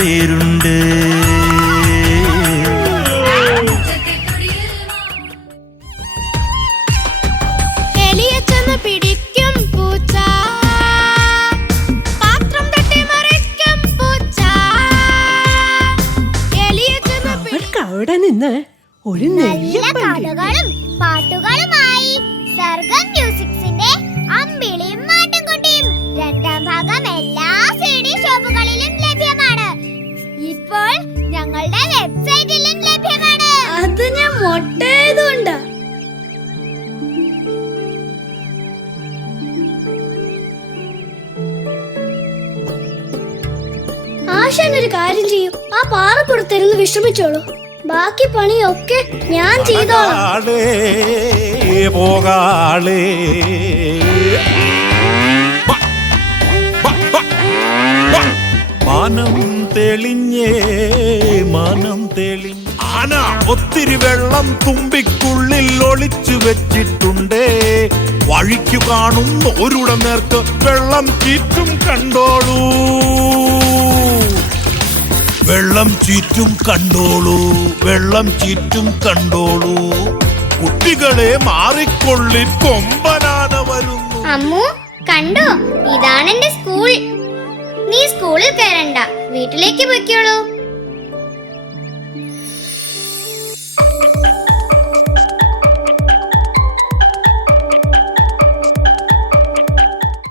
തേരുണ്ട്. പിടിക്കും പൂച്ച, പാത്രം തട്ടി മറിക്കും പൂച്ച. അവർക്ക് അവിടെ നിന്ന് ഒരു നല്ല കഥകളും പാട്ടുകളുമായി സർഗം മ്യൂസിക്സിന്റെ അമ്പിളിയും മാട്ടുംകുട്ടിയും രണ്ടാം ഭാഗം എല്ലാ CD ഷോപ്പുകളിലും ലഭ്യമാണ്. ഇപ്പോൾ ഞങ്ങളുടെ വെബ്സൈറ്റിലും ലഭ്യമാണ്. അത് ഞാൻ മൊട്ടേതുണ്ട്. ആശാനൊരു കാര്യം ചെയ്യും, ആ പാറപ്പുറത്തിരുന്ന് വിശ്രമിച്ചോളൂ. ബാക്കി പണിയൊക്കെ ഞാൻ ചെയ്തോളാം. പോകാളേ മാനം തെളിഞ്ഞേ, മാനം തെളിഞ്ഞ ആന ഒത്തിരി വെള്ളം തുമ്പിക്കുള്ളിൽ ഒളിച്ചു വെച്ചിട്ടുണ്ടേ. വഴിക്കു കാണും ഒരുടെ നേർക്ക് വെള്ളം ചീറ്റും കണ്ടോളൂ, വെള്ളം ചീറ്റും കണ്ടോളൂ, വെള്ളം ചീറ്റും കണ്ടോളൂ. കുട്ടികളെ മാറിക്കൊള്ളി, കൊമ്പനാന വരുന്നു. അമ്മു കണ്ടോ, ഇതാണ് എന്റെ സ്കൂൾ. നീ സ്കൂളിൽ കയറണ്ട, വീട്ടിലേക്ക് പൊയ്ക്കോളൂ.